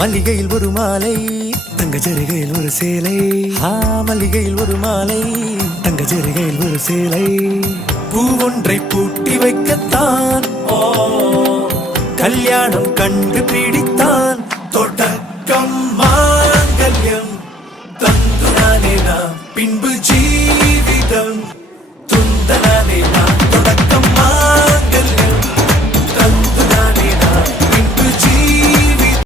மல்லிகையில் ஒரு மாலை, தங்க ஜரிகையில் ஒரு சேலை. மல்லிகையில் ஒரு மாலை, தங்க ஜரிகையில் ஒரு சேலை. பூ ஒன்றை பூட்டி வைக்கத்தான் கல்யாணம் கண்டு பிடித்தான்.